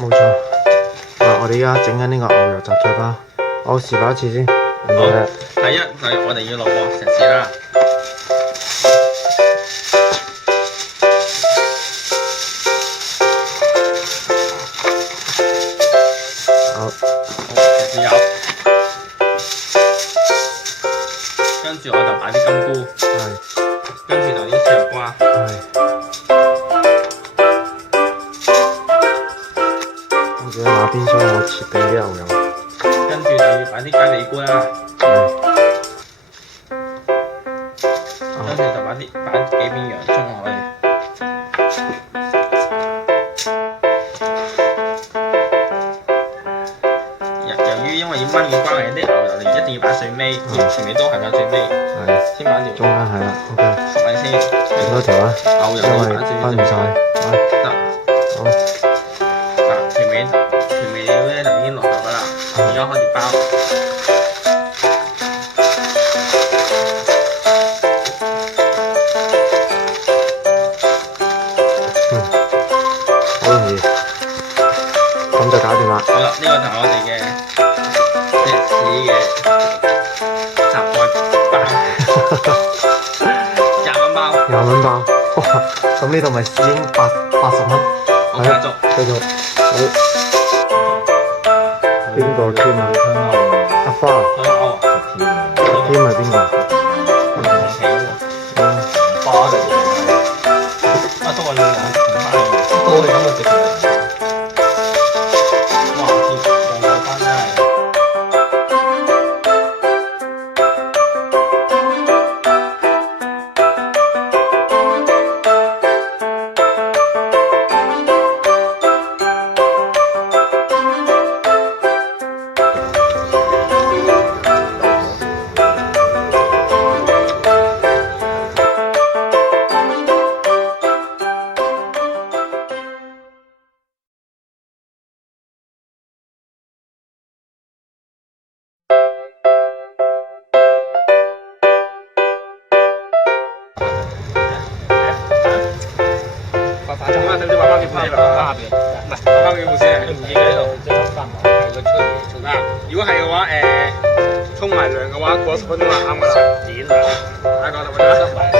冇錯。我哋而家整緊呢個牛油雜菜包，我示範一次先。好，第一就係我哋要落個石屎啦。好，石屎油。跟住我就擺啲金菇，跟住就啲醬瓜，跟住喺那邊將我切定啲牛油，跟住就要擺啲雞尾菇啦，跟住就擺幾片洋葱落去。由於因為要燜嘅關係，啲牛油你一定要擺最尾，前面都係擺最尾，先擺條。中間係啦 ，OK。熟米先。幾多條啊？牛油要擺最尾。分唔晒。得。好。嗱，調味料咧就已經落咗㗎啦，而家開始包。好容易，咁就搞掂啦。好啦，呢個就係我哋嘅石屎嘅雜菜包，20蚊包。20蚊包，哇！咁呢度咪已經80蚊。好，繼續。好。邊個添啊？阿花。添係邊個？花嚟嘅。都係兩都係咁嘅直。哇！用嗰班真係。甚至話翻幾副先啦，下邊唔係翻幾副先，唔見喺度，將翻埋係個出嚟。嗱，如果係嘅話，沖埋涼嘅話，過10分鐘就啱㗎啦。剪啊！大家講得唔得？